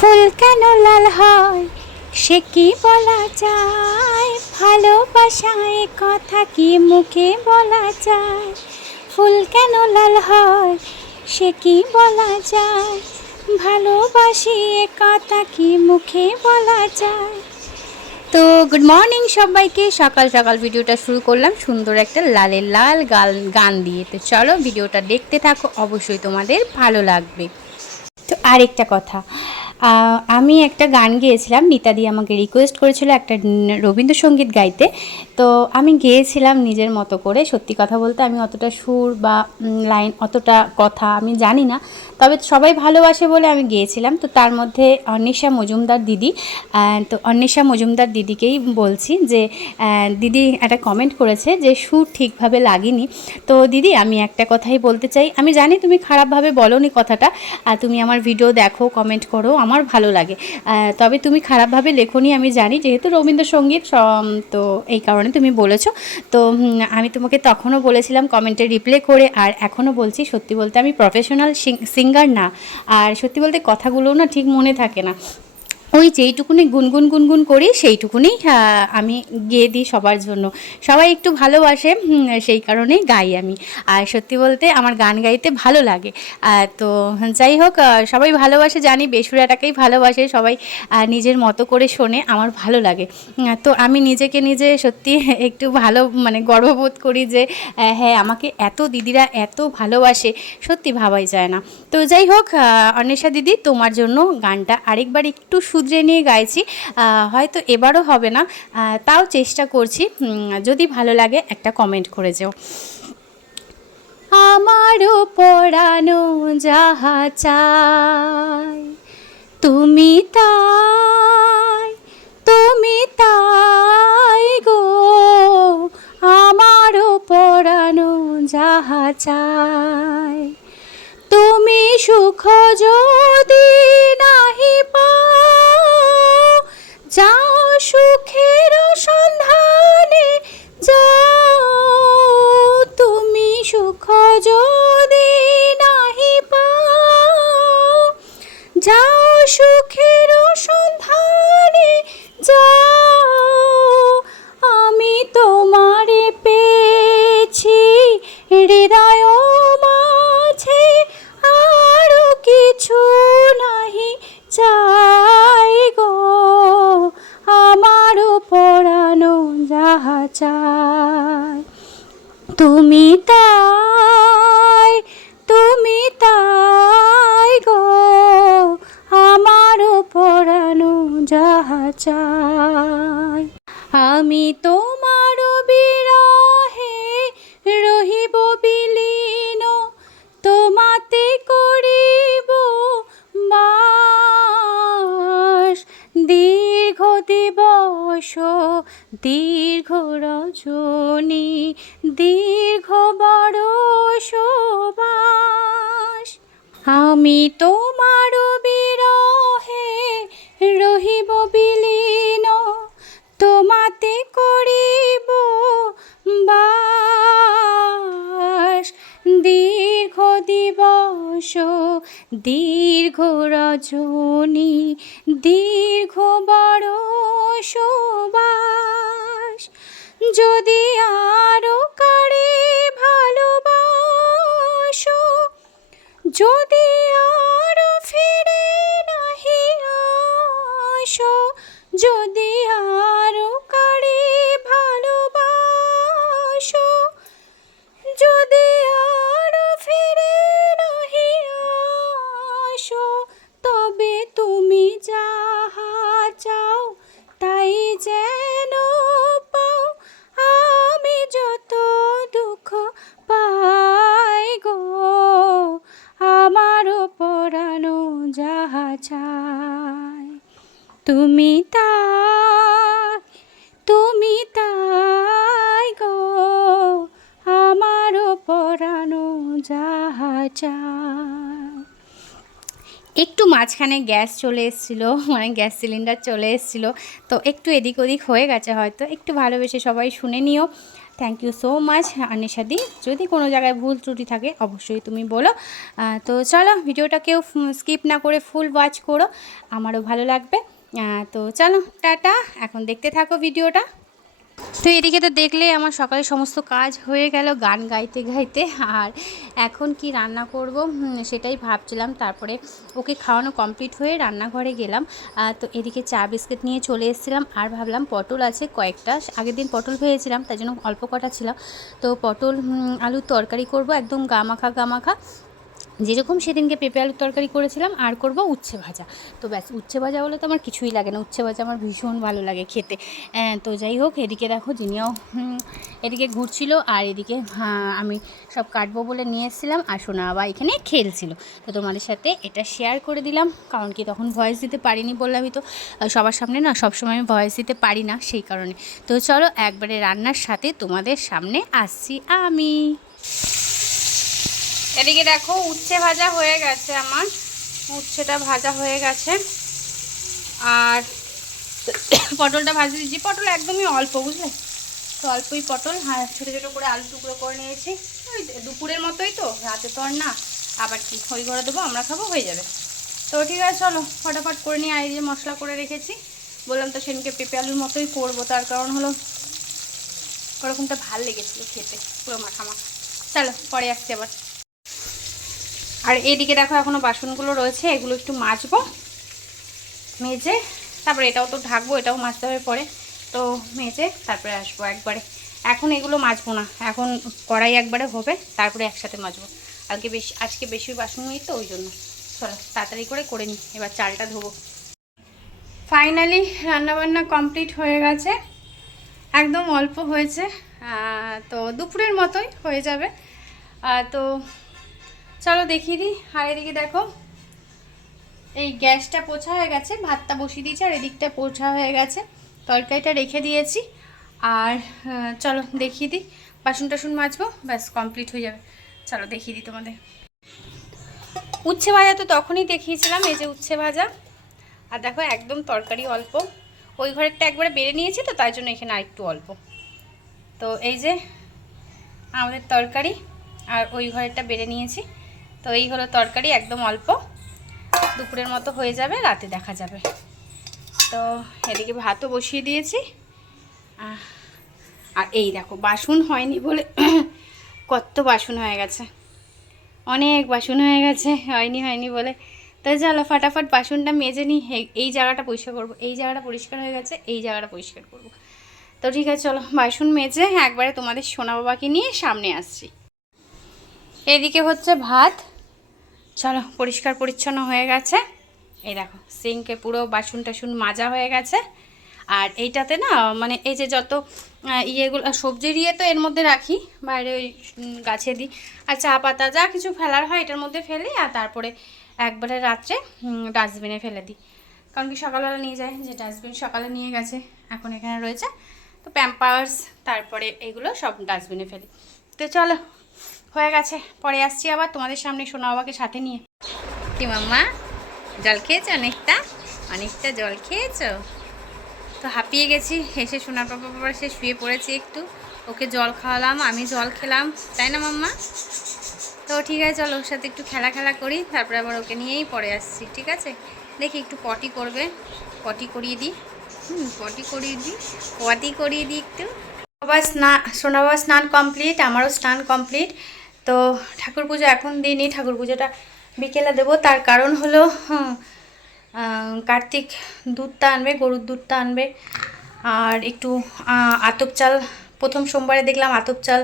ফুল কেন লাল হয় সে কি বলা যায়, ভালোবাসায় কথা কি মুখে বলা যায়। ফুল কেন লাল হয় সে কি বলা যায়, ভালোবাসি এ কথা কি মুখে বলা যায়। তো গুড মর্নিং সবাইকে, সকাল সকাল ভিডিওটা শুরু করলাম সুন্দর একটা লালের লাল গান দিয়ে। তো চলো ভিডিওটা দেখতে থাকো, অবশ্যই তোমাদের ভালো লাগবে। তো আরেকটা কথা, আমি একটা গান গেয়েছিলাম, মিতাদি আমাকে রিকোয়েস্ট করেছিল একটা রবীন্দ্রসঙ্গীত গাইতে। তো আমি গেয়েছিলাম নিজের মতো করে। সত্যি কথা বলতে আমি অতটা সুর বা লাইন, অতটা কথা আমি জানি না, তবে সবাই ভালোবাসে বলে আমি গেয়েছিলাম। তো তার মধ্যে অন্বেষা মজুমদার দিদি, তো অন্বেষা মজুমদার দিদিকেই বলছি যে দিদি একটা কমেন্ট করেছে যে সুর ঠিকভাবে লাগেনি। তো দিদি আমি একটা কথাই বলতে চাই, আমি জানি তুমি খারাপভাবে বলোনি কথাটা, তুমি আমার ভিডিও দেখো, কমেন্ট করো, আমার ভালো লাগে, তবে তুমি খারাপভাবে লেখোনি আমি জানি, যেহেতু রবীন্দ্রসঙ্গীত তো এই কারণে তুমি বলেছো। তো আমি তোমাকে তখনও বলেছিলাম কমেন্টে রিপ্লাই করে, আর এখনও বলছি, সত্যি বলতে আমি প্রফেশনাল সিঙ্গার না, আর সত্যি বলতে কথাগুলোও না ঠিক মনে থাকে না, ওই যেইটুকুনি গুনগুন গুনগুন করি সেইটুকুনি আমি গেয়ে দিই সবার জন্য। সবাই একটু ভালোবাসে, সেই কারণেই গাই আমি। আর সত্যি বলতে আমার গান গাইতে ভালো লাগে। তো যাই হোক, সবাই ভালোবাসে জানি, বেসুরাটাকেই ভালোবাসে সবাই, নিজের মতো করে শোনে, আমার ভালো লাগে। তো আমি নিজেকে নিজে সত্যি একটু ভালো মানে গর্ববোধ করি যে হ্যাঁ, আমাকে এত দিদিরা এত ভালোবাসে, সত্যি ভাবাই যায় না। তো যাই হোক, অন্বেষা দিদি তোমার জন্য গানটা আরেকবার একটু শুধরে নিয়ে গাইছি, হয়তো এবারও হবে না, তাও চেষ্টা করছি। যদি ভালো লাগে একটা কমেন্ট করে যেও। আমারও পরানো যাহা চাই তুমি তাই, তুমি তাই গো, আমারও পরানো যাহা চাই। তুমি সুখ যদি নাহি পাও, যাও সুখের সন্ধানে যাও। তুমি সুখ যদি নাহি পাও, যাও সুখের সন্ধানে যাও। আমি তোমারে পেয়েছি হৃদয় মাঝে, আরো কিছু নাহি চাই গো, আমারও পরানো যাহা চাই। তুমি তাই, তুমি তাই গো, আমারও পরানো যাহা চাই। আমি তোমার বিরহে রহিব বিলীন, তোমাতে করিব বাস। দীর্ঘ দিবস দীর্ঘ রজনী, দীর্ঘ বরষ বাস। আমি তোমার বিরহে রহিব বিলীন, তোমাতে করিব বাস। দীর্ঘ দিবস দীর্ঘ রজনী, দীর্ঘ বরষ বাস। যদি আরো কারে ভালোবাসো, যদি আরো ফিরে নাহি আসো, যদি আরো কারে ভালোবাসো, যদি আরো ফিরে নাহি আসো, তবে তুমি যাহা চাও তাই যেন পাও। আমি যত দুঃখ পাই গো, আমারও পরানো যাহা চাই। তুমি তাই, তুমি তাই গো, আমারও পরানো যাহা চাই। একটু মাঝখানে গ্যাস চলে এসেছিলো, মানে গ্যাস সিলিন্ডার চলে এসেছিলো, তো একটু এদিক ওদিক হয়ে গেছে, হয়তো একটু ভালোবেসে সবাই শুনে নিও। থ্যাংক ইউ সো মাচ আনিশাদি। যদি কোনো জায়গায় ভুল ত্রুটি থাকে অবশ্যই তুমি বলো। তো চলো ভিডিওটা কেউ স্কিপ না করে ফুল ওয়াচ করো, আমারও ভালো লাগবে। তো চলো টাটা, এখন দেখতে থাকো ভিডিওটা। তো এদিকে তো দেখলে আমার সকালে সমস্ত কাজ হয়ে গেল গান গাইতে গাইতে। আর এখন কি রান্না করব সেটাই ভাবছিলাম। তারপরে ওকে খাওয়ানো কমপ্লিট হয়ে রান্নাঘরে গেলাম। তো এদিকে চা বিস্কিট নিয়ে চলে এসেছিলাম। আর ভাবলাম পটল আছে কয়েকটা, আগের দিন পটল ভেজেছিলাম তাই জন্য অল্প কটা ছিল। তো পটল আলুর তরকারি করব, একদম গামাখা গামাখা, যেরকম সেদিনকে পেঁপে আলুর তরকারি করেছিলাম। আর করব উচ্ছে ভাজা। তো ব্যাস, উচ্ছে ভাজা বলে তো আমার কিছুই লাগে না, উচ্ছে ভাজা আমার ভীষণ ভালো লাগে খেতে। তো যাই হোক, এদিকে দেখো জিনিয়াও এদিকে ঘুরছিল, আর এদিকে আমি সব কাটবো বলে নিয়ে এসেছিলাম, আর সোনা বাবা এখানে খেলছিল। তো তোমাদের সাথে এটা শেয়ার করে দিলাম, কারণ কি তখন ভয়েস দিতে পারিনি বললামই তো, সবার সামনে না সবসময় আমি ভয়েস দিতে পারি না, সেই কারণে। তো চলো একবারে রান্নার সাথে তোমাদের সামনে আসছি আমি। এদিকে দেখো উচ্ছে ভাজা হয়ে গেছে, আমার উচ্ছেটা ভাজা হয়ে গেছে। আর পটলটা ভাজতে দিচ্ছি, পটল একদমই অল্প বুঝলে, তো অল্পই পটল। হ্যাঁ, ছোটো ছোটো করে আলু টুকরো করে নিয়েছি। ওই দুপুরের মতোই তো, রাতে তো আর না, আবার কি ওই ঘরে দেবো, আমরা খাবো, হয়ে যাবে। তো ঠিক আছে চলো ফটাফট করে নিয়ে, আর এই যে মশলা করে রেখেছি, বললাম তো সেদিনকে পেঁপে আলুর মতোই করবো, তার কারণ হলো ওরকমটা ভাল লেগেছিলো খেতে, পুরো মাখা মাখা। চলো পরে আসছি আবার। আর এদিকে দেখো এখনও বাসনগুলো রয়েছে, এগুলো একটু মাজবো, মেজে তারপরে এটাও তো ঢাকবো, এটাও মাজতে হবে পরে। তো মেজে তারপরে আসবো একবারে। এখন এগুলো মাজবো না, এখন কড়াই একবারে হবে, তারপরে একসাথে মাজবো। আজকে বেশি বাসন নেই তো ওই জন্য। চলো তাড়াতাড়ি করে নিই, এবার চালটা ধোবো। ফাইনালি রান্নাবান্না কমপ্লিট হয়ে গেছে, একদম অল্প হয়েছে, তো দুপুরের মতোই হয়ে যাবে। তো চলো দেখিয়ে দিই। আর এদিকে দেখো এই গ্যাসটা পোছা হয়ে গেছে, ভাতটা বসিয়ে দিয়েছি, আর এদিকটা পোছা হয়ে গেছে, তরকারিটা রেখে দিয়েছি। আর চলো দেখিয়ে দিই, বাসন টাসন মাজবো, ব্যাস কমপ্লিট হয়ে যাবে। চলো দেখিয়ে দিই তোমাদের। উচ্ছে ভাজা তো তখনই দেখিয়েছিলাম, এই যে উচ্ছে ভাজা। আর দেখো একদম তরকারি অল্প, ওই ঘরেরটা একবারে বেড়ে নিয়েছি তো তাই জন্য এখানে আরেকটু অল্প। তো এই যে আমাদের তরকারি, আর ওই ঘরেরটা বেড়ে নিয়েছি, তো এই হলো তরকারি, একদম অল্প, দুপুরের মতো হয়ে যাবে, রাতে দেখা যাবে। তো এদিকে ভাতও বসিয়ে দিয়েছি। আর এই দেখো বাসন হয়নি বলে কত বাসন হয়ে গেছে, অনেক বাসন হয়ে গেছে হয়নি বলে। তাই চলো ফাটাফাট বাসনটা মেজে নিই। এই জায়গাটা পরিষ্কার করবো, এই জায়গাটা পরিষ্কার হয়ে গেছে, এই জায়গাটা পরিষ্কার করব। তো ঠিক আছে চলো বাসন মেজে একবারে তোমাদের সোনা বাবাকে নিয়ে সামনে আসছি। এদিকে হচ্ছে ভাত, চলো পরিষ্কার পরিচ্ছন্ন হয়ে গেছে। এই দেখো সিঙ্কে পুরো বাসন টাসন মাজা হয়ে গেছে। আর এইটাতে না মানে এই যে যত ইয়েগুলো সবজির ইয়ে তো এর মধ্যে রাখি, বাইরে ওই গাছে দিই, আর চা পাতা যা কিছু ফেলার হয় এটার মধ্যে ফেলি, আর তারপরে একবারে রাত্রে ডাস্টবিনে ফেলে দিই। কারণ কি সকালবেলা নিয়ে যায়, যে ডাস্টবিন সকালে নিয়ে গেছে, এখন এখানে রয়েছে। তো প্যাম্পার্স তারপরে এগুলো সব ডাস্টবিনে ফেলি। তো চলো হয়ে গেছে, পরে আসছি আবার তোমাদের সামনে সোনা বাবাকে সাথে নিয়ে। কি মাম্মা জল খেয়েছো? অনেকটা জল খেয়েছো? তো হাঁপিয়ে গেছি, এসে সোনার বাবা সে শুয়ে পড়েছে, একটু ওকে জল খাওয়ালাম, আমি জল খেলাম, তাই না মাম্মা? তো ঠিক আছে চলো ওর সাথে একটু খেলা করি, তারপরে আবার ওকে নিয়েই পরে আসছি। ঠিক আছে, দেখি একটু পটি করবে, পটি করিয়ে দিই একটু। সোনা বাবা স্নান কমপ্লিট, আমারও স্নান কমপ্লিট। তো ঠাকুর পুজো এখন দিইনি, ঠাকুর পুজোটা বিকেলে দেবো। তার কারণ হলো কার্তিক দুধটা আনবে, গরুর দুধটা আনবে, আর একটু আতপ চাল, প্রথম সোমবারে দেখলাম আতপ চাল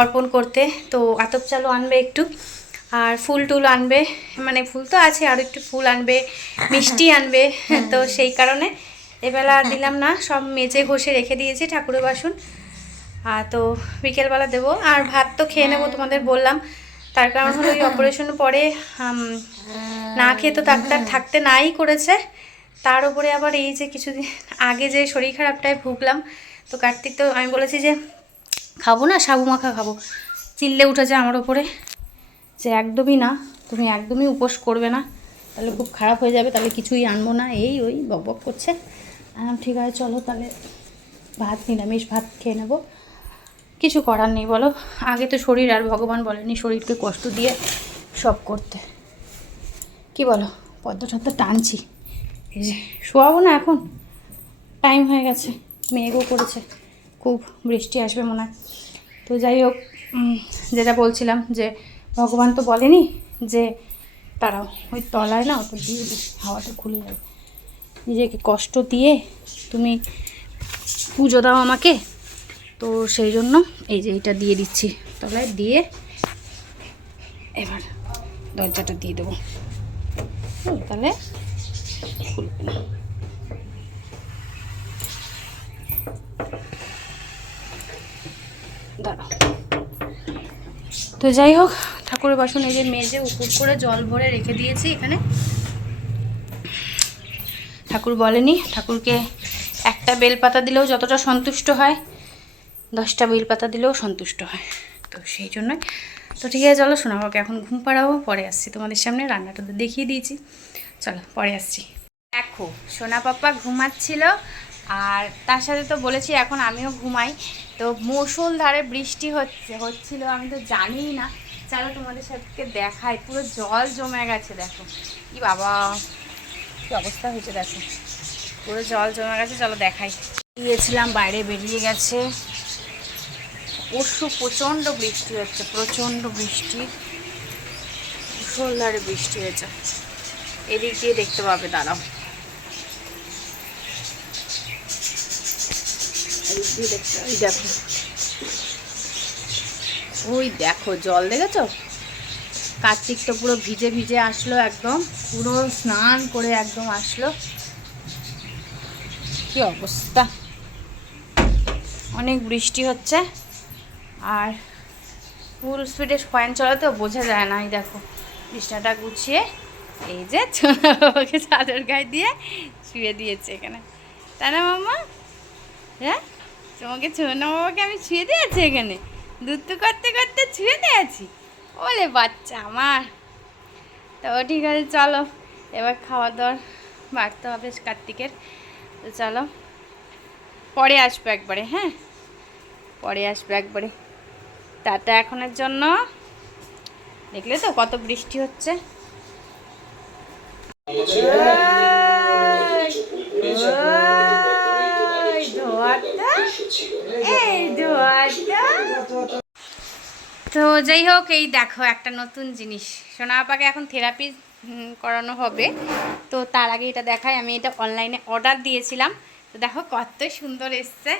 অর্পণ করতে, তো আতপ চালও আনবে একটু, আর ফুল টুল আনবে, মানে ফুল তো আছে, আর একটু ফুল আনবে, মিষ্টি আনবে। তো সেই কারণে এবেলা দিলাম না, সব মেজে ঘষে রেখে দিয়েছি ঠাকুরের বাসন। তো বিকেলবেলা দেবো। আর ভাত তো খেয়ে নেবো, তোমাদের বললাম। তার কারণ হলো ওই অপারেশনের পরে না খেয়ে তো ডাক্তার থাকতে নাই করেছে, তার উপরে আবার এই যে কিছুদিন আগে যে শরীর খারাপটায় ভুগলাম। তো কার্তিক তো আমি বলেছি যে খাবো না, সাবু মাখা খাবো, চিল্লে উঠেছে আমার ওপরে যে একদমই না, তুমি একদমই উপোস করবে না, তাহলে খুব খারাপ হয়ে যাবে, তাহলে কিছুই আনবো না, এই ওই বক করছে। ঠিক আছে চলো তাহলে ভাত, নিরামিষ ভাত খেয়ে নেবো। কিছু করার নেই বলো, আগে তো শরীর, আর ভগবান বলেনি শরীরকে কষ্ট দিয়ে সব করতে, কি বলো? পদ্মটা তো টানছি, এই যে শোয়াবো না এখন, টাইম হয়ে গেছে, মেঘও করেছে, খুব বৃষ্টি আসবে মনে হয়। তো যাই হোক, যেটা বলছিলাম যে ভগবান তো বলেনি যে তারাও ওই তলায় না ওটা দিয়ে দিই, হাওয়াটা খুলে যাবে, নিজেকে কষ্ট দিয়ে তুমি পুজো দাও আমাকে, তো সেই জন্য এই যে এইটা দিয়ে দিচ্ছি তলায় দিয়ে, এবার দরজাটা দিয়ে দেবো, তাহলে খুলবে না। দাঁড়াও। তো যাই হোক, ঠাকুরের বাসন এই যে মেজে উপুর করে জল ভরে রেখে দিয়েছি এখানে। ঠাকুর বলেনি ঠাকুরকে একটা বেলপাতা দিলেও যতটা সন্তুষ্ট হয়, 10টা বেলপাতা দিলেও সন্তুষ্ট হয়, তো সেই জন্যই। তো ঠিক আছে, চলো শোনাবাকে এখন ঘুম পাড়াবো, পরে আসছি তোমাদের সামনে। রান্নাটা তো দেখিয়ে দিয়েছি, চলো পরে আসছি। দেখো সোনা পাপা ঘুমাচ্ছিল, আর তার সাথে তো বলেছি এখন আমিও ঘুমাই। তো মুষলধারে বৃষ্টি হচ্ছিল, আমি তো জানিই না। চলো তোমাদের সাথে দেখাই, পুরো জল জমে গেছে, দেখো কি বাবা কি অবস্থা হয়েছে, দেখো পুরো জল জমে গেছে। চলো দেখাই। গিয়েছিলাম, বাইরে বেরিয়ে গেছে, প্রচণ্ড বৃষ্টি হচ্ছে, প্রচণ্ড বৃষ্টি, মুষলধারে বৃষ্টি হয়েছে। এদিক দিয়ে দেখতে পাবে, দাঁড়াও, এদিক দিয়ে দেখতে, ওই দেখো, ওই দেখো জল দেখেছো? কার্তিক তো পুরো ভিজে ভিজে আসলো, একদম পুরো স্নান করে একদম আসলো, কি অবস্থা, অনেক বৃষ্টি হচ্ছে। আর ফুল স্পিডে ফ্যান চালাতেও বোঝা যায় না। এই দেখো বিছনাটা গুছিয়ে এই যে সোনা বাবাকে চাদর গায়ে দিয়ে শুয়ে দিয়েছে এখানে, তাই না মাম্মা? হ্যাঁ, তোমাকে সোনা বাবাকে আমি শুয়ে দিয়েছি এখানে, দুধ করতে করতে শুয়ে দিয়েছি, ওলে বাচ্চা আমার। তো ঠিক আছে, চলো এবার খাওয়া দাওয়ার বাড়তে হবে কার্তিকের। তো চলো পরে আসবো একবারে, হ্যাঁ পরে আসবো একবারে, টাটা এখনের জন্য। দেখলে তো কত বৃষ্টি হচ্ছে, তো যাই হোক, এই দেখো একটা নতুন জিনিস, সোনা আপাকে এখন থেরাপি করানো হবে। তো তার আগে এটা দেখাই, আমি এটা অনলাইনে অর্ডার দিয়েছিলাম। তো দেখো কত সুন্দর এসছে,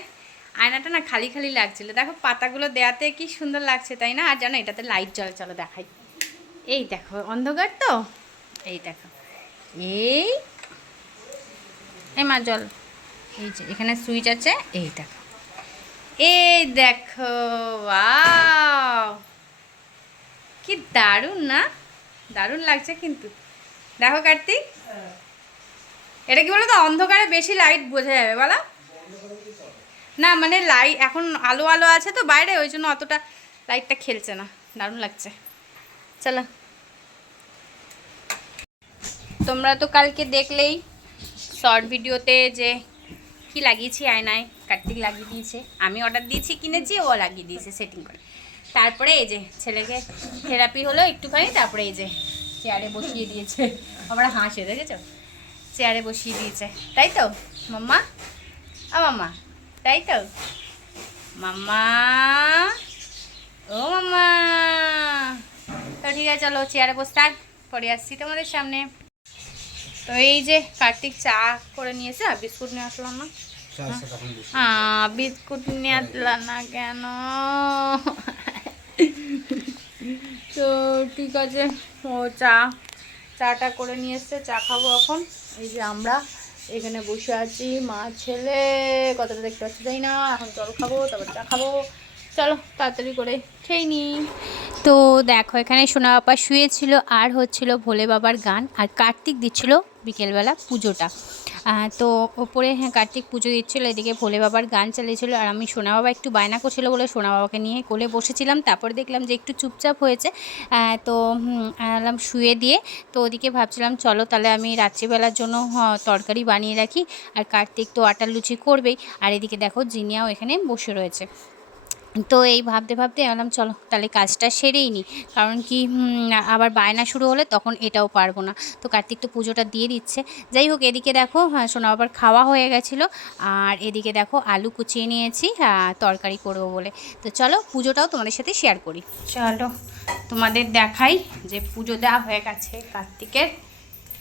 আয়নাটা না খালি খালি লাগছিল, দেখো পাতাগুলো দেওয়াতে কি সুন্দর লাগছে, তাই না? আর জানো এটাতে লাইট জ্বলে, চলো দেখাই। এই দেখো অন্ধকার তো, এই দেখো, এই মা জল, এই যে এখানে সুইচ আছে, এই দেখো, এই দেখো, ওয়াও কি দারুণ না, দারুণ লাগছে কিন্তু। দেখো কার্তিক, এটা কি বলো তো, অন্ধকারে বেশি লাইট বোঝা যাবে বলো না, মানে লাইট এখন আলো আলো আছে তো বাইরে, ওই জন্য অতটা লাইটটা খেলছে না, দারুণ লাগছে। চলো, তোমরা তো কালকে দেখলেই শর্ট ভিডিওতে যে কি লাগিয়েছি আয়নায়, কার্তিক লাগিয়ে দিয়েছে, আমি অর্ডার দিয়েছি, কিনেছি, ও লাগিয়ে দিয়েছে সেটিং করে। তারপরে এই যে ছেলেকে থেরাপি হলো একটুখানি, তারপরে এই যে চেয়ারে বসিয়ে দিয়েছে, আমরা হাসে দেখেছো, চেয়ারে বসিয়ে দিয়েছে, তাই তো মাম্মা? মাম্মা তাই তো মাম্মা, ও মাম্মা। তো ঠিক আছে, চলো চেয়ারে বসে থাক, পরে আসছি তোমাদের সামনে। তো এই যে কার্তিক চা করে নিয়েছে, আর বিস্কুট নিয়ে আসলাম না, বিস্কুট নিয়ে আসলাম না কেন? তো ঠিক আছে, ও চাটা করে নিয়ে এসছে, চা খাবো এখন। এই যে আমরা এখানে বসে আছি, মা ছেলে, কতটা দেখতে পাচ্ছি তাই না, এখন জল খাবো, তারপর চা খাবো, চলো তাড়াতাড়ি করে খেয়ে নিই। তো দেখো এখানে সোনা বাবা শুয়েছিল, আর হচ্ছিল ভোলে বাবার গান, আর কার্তিক দিচ্ছিল বিকেলবেলা পুজোটা। তো ওপরে হ্যাঁ কার্তিক পুজো দিচ্ছিলো, এদিকে ভোলে বাবার গান চালিয়েছিল, আর আমি সোনা বাবা একটু বায়না করছিল বলে সোনা বাবাকে নিয়ে কোলে বসেছিলাম। তারপরে দেখলাম যে একটু চুপচাপ হয়েছে, তো আনলাম শুয়ে দিয়ে। তো ওদিকে ভাবছিলাম চলো তাহলে আমি রাত্রিবেলার জন্য তরকারি বানিয়ে রাখি, আর কার্তিক তো আটার লুচি করবেই। আর এদিকে দেখো জিনিয়াও এখানে বসে রয়েছে। তো এই ভাবতে ভাবতে বললাম চলো তাহলে কাজটা সেরেই নিই, কারণ কি আবার বায়না শুরু হলে তখন এটাও পারবো না। তো কার্তিক তো পুজোটা দিয়ে দিচ্ছে। যাই হোক, এদিকে দেখো সোনা আবার খাওয়া হয়ে গেছিলো, আর এদিকে দেখো আলু কুচিয়ে নিয়েছি তরকারি করবো বলে। তো চলো পুজোটাও তোমাদের সাথে শেয়ার করি। চলো তোমাদের দেখাই যে পুজো দেওয়া হয়ে গেছে কার্তিকের,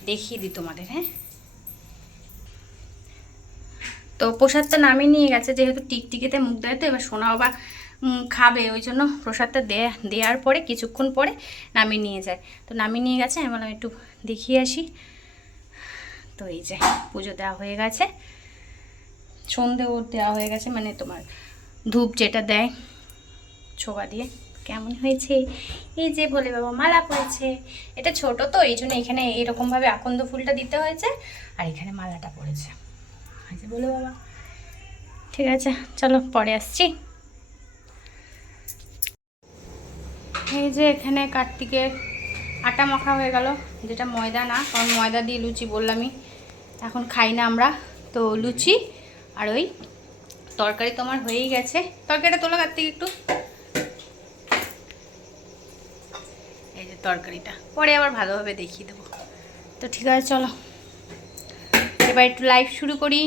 দেখিয়ে দিই তোমাদের। হ্যাঁ, তো প্রসাদটা নামিয়ে নিয়ে গেছে, যেহেতু টিকটিকিতে মুখ দেয় তো এবার সোনা বাবা খাবে, ওই জন্য প্রসাদটা দেওয়ার পরে কিছুক্ষণ পরে নামিয়ে নিয়ে যায়। তো নামিয়ে নিয়ে গেছে, আমি বললাম একটু দেখিয়ে আসি। তো এই যে পুজো দেওয়া হয়ে গেছে, সন্ধেও দেওয়া হয়ে গেছে, মানে তোমার ধূপ যেটা দেয় ছোবা দিয়ে। কেমন হয়েছে? এই যে বলে বাবা মালা পড়েছে, এটা ছোট তো এই জন্য এখানে এরকমভাবে আকন্দ ফুলটা দিতে হয়েছে, আর এখানে মালাটা পড়েছে। আচ্ছা বলে বাবা, ঠিক আছে চলো পরে আসছি। এই যে এখানে কার্তিকের আটা মাখা হয়ে গেল, যেটা ময়দা না, কারণ ময়দা দিয়ে লুচি বললামই এখন খাই না আমরা। তো লুচি আর ওই তরকারি তো আমার হয়েই গেছে। তরকারিটা তোলো কার্তিক একটু, এই যে তরকারিটা পরে আবার ভালোভাবে দেখিয়ে দেবো। তো ঠিক আছে চলো এবার একটু লাইভ শুরু করি।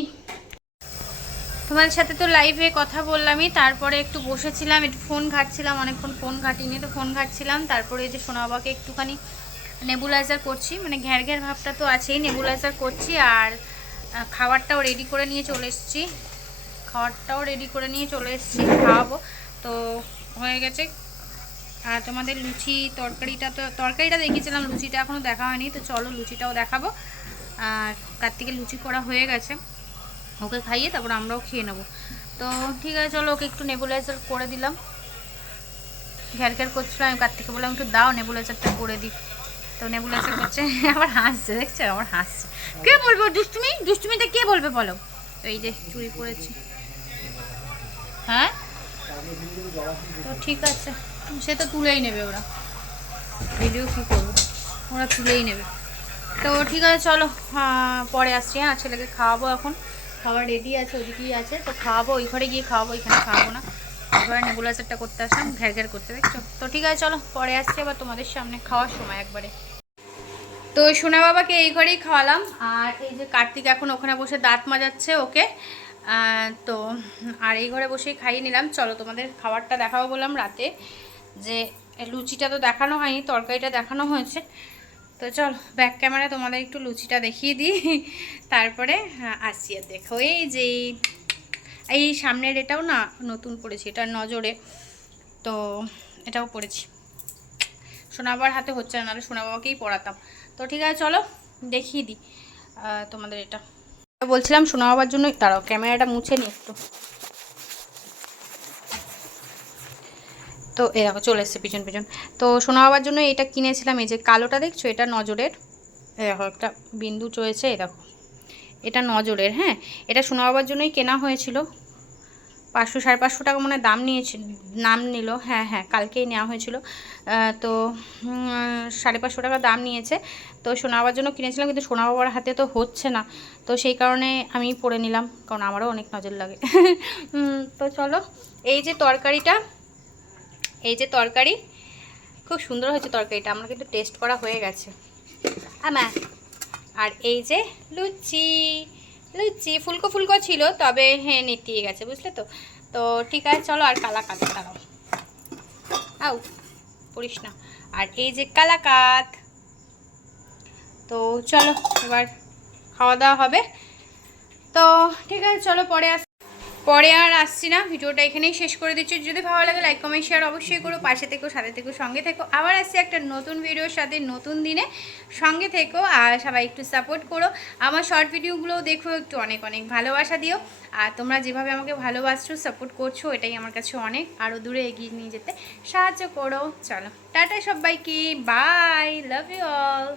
তোমাদের সাথে তো লাইভে কথা বললামই, তারপরে একটু বসেছিলাম, একটু ফোন ঘাঁটছিলাম, অনেকক্ষণ ফোন ঘাঁটিনি, তো ফোন ঘাঁটছিলাম। তারপরে এই যে সোনা বাবাকে একটুখানি নেবুলাইজার করছি, মানে ঘ্যার ঘ্যার ভাবটা তো আছেই, নেবুলাইজার করছি। আর খাবারটাও রেডি করে নিয়ে চলে এসেছি, খাওয়াবো। তো হয়ে গেছে। আর তোমাদের লুচি তরকারিটা দেখিয়েছিলাম, লুচিটা এখনও দেখা হয়নি, তো চলো লুচিটাও দেখাবো। আর কার্তিকের লুচি করা হয়ে গেছে, ওকে খাইয়ে তারপর আমরাও খেয়ে নেবো। তো ঠিক আছে চলো, ওকে একটু নেবুলাইজার করে দিলাম। ঘ্যার ঘ্যার করছিলো, আমি কার্তিককে বললাম একটু দাও নেবুলাইজারটা করে দিই। তো নেবুলাইজার করছে, আবার হাসছে, দেখছো আবার হাসছে। কে বলবো দুষ্টুমিটা কে বলবে বলো? তো এই যে চুরি পড়েছি। হ্যাঁ, তো ঠিক আছে, সে তো তুলেই নেবে, ওরা ভিডিও কী করবো, ওরা তুলেই নেবে। তো ঠিক আছে চলো পরে আসছি। হ্যাঁ, ছেলেকে খাওয়াবো, এখন খাবার রেডি আছে, ওদিকেই আছে, তো খাওয়াবো, ওই ঘরে গিয়ে খাওয়াবো, এখানে খাওয়াবো না। এবার নেবুলাইজারটা করতে আসলাম, ঘ্যার ঘ্যার করতে, দেখছো? তো ঠিক আছে চলো পরে আসছি আবার তোমাদের সামনে খাওয়ার সময় একবারে। তো সোনা বাবাকে এই ঘরেই খাওয়ালাম, আর এই যে কার্তিক এখন ওখানে বসে দাঁত মাজাচ্ছে ওকে। তো আর এই ঘরে বসেই খাইয়ে নিলাম। চলো তোমাদের খাবারটা দেখাবো বললাম রাতে, যে লুচিটা তো দেখানো হয়নি, তরকারিটা দেখানো হয়েছে। তো চল ব্যাক ক্যামেরায় তোমাদের একটু লুচিটা দেখিয়ে দিই, তারপরে আসি। আর দেখো এই যে এই সামনের এটাও না নতুন পড়েছি, এটা নজরে, তো এটাও পড়েছি। সোনা বাবার হাতে হচ্ছে না, নাহলে সোনা বাবাকেই পড়াতাম। তো ঠিক আছে চলো দেখিয়ে দিই তোমাদের। এটা বলছিলাম সোনা বাবার জন্য, দাঁড়াও ক্যামেরাটা মুছে নি একটু। তো এই দেখো চলে এসছে পিছন পিছন। তো সোনা বাবার জন্য এটা কিনেছিলাম, এই যে কালোটা দেখছো, এটা নজরের, এই দেখো একটা বিন্দু চয়েছে, এই দেখো এটা নজরের। হ্যাঁ, এটা সোনা বাবার জন্যই কেনা হয়েছিল, 500-550 টাকা মনে দাম নিল। হ্যাঁ হ্যাঁ, কালকেই নেওয়া হয়েছিল। তো 550 টাকা দাম নিয়েছে। তো সোনা বাবার জন্য কিনেছিলাম, কিন্তু সোনা বাবার হাতে তো হচ্ছে না, তো সেই কারণে আমি পরে নিলাম, কারণ আমারও অনেক নজর লাগে। তো চলো এই যে তরকারিটা, এই যে তরকারি, খুব সুন্দর হয়েছে তরকারিটা, আমার কিন্তু টেস্ট করা হয়ে গেছে আমা। আর এই যে লুচি, ফুলকো ফুলকো ছিল, তবে হ্যাঁ নেতিয়ে গেছে, বুঝলে তো। তো ঠিক আছে চলো, আর কালাকাঁদ দাঁড়াও, আউ পড়িস না। আর এই যে কালাকাঁদ, তো চলো এবার খাওয়া দাওয়া হবে। তো ঠিক আছে চলো পরে আর আসছি না, ভিডিওটা এখানেই শেষ করে দিচ্ছি। যদি ভালো লাগে লাইক কমেন্ট শেয়ার অবশ্যই করো, পাশে থেকো, সাথে থেকো, সঙ্গে থেকো। আবার আসছি একটা নতুন ভিডিওর সাথে নতুন দিনে, সঙ্গে থেকো। আর সবাই একটু সাপোর্ট করো, আমার শর্ট ভিডিওগুলোও দেখো, একটু অনেক অনেক ভালোবাসা দিও। আর তোমরা যেভাবে আমাকে ভালোবাসছো, সাপোর্ট করছো, এটাই আমার কাছে অনেক, আরও দূরে এগিয়ে নিয়ে যেতে সাহায্য করো। চলো টাটা সবাইকে, বাই, লাভ ইউ অল।